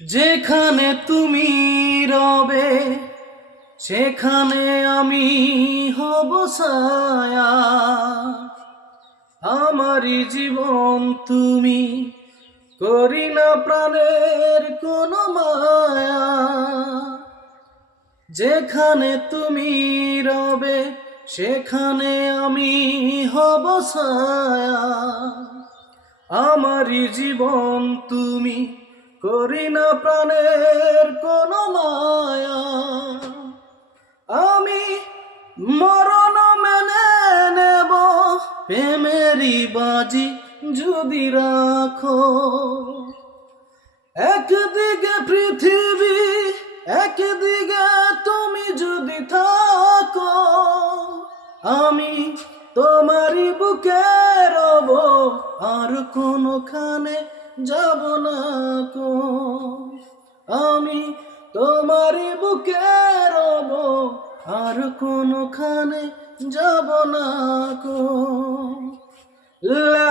যেখানে তুমি রবে সেখানে আমি হব ছায়া। আমারই জীবন তুমি, করি না প্রাণের কোনো মায়া। যেখানে তুমি রবে সেখানে আমি হব ছায়া। আমারই জীবন তুমি, করি না প্রাণের কোনো মায়া। আমি মরণ মেনে নেব, প্রেমেরই বাজি যদি রাখো। একদিকে পৃথিবী একদিকে তুমি যদি থাকো, আমি তোমারই বুকে রব, আর কোনোখানে যাব না কো। আমি তোমারই বুকে রব, আর কোনোখানে যাব না কো। লা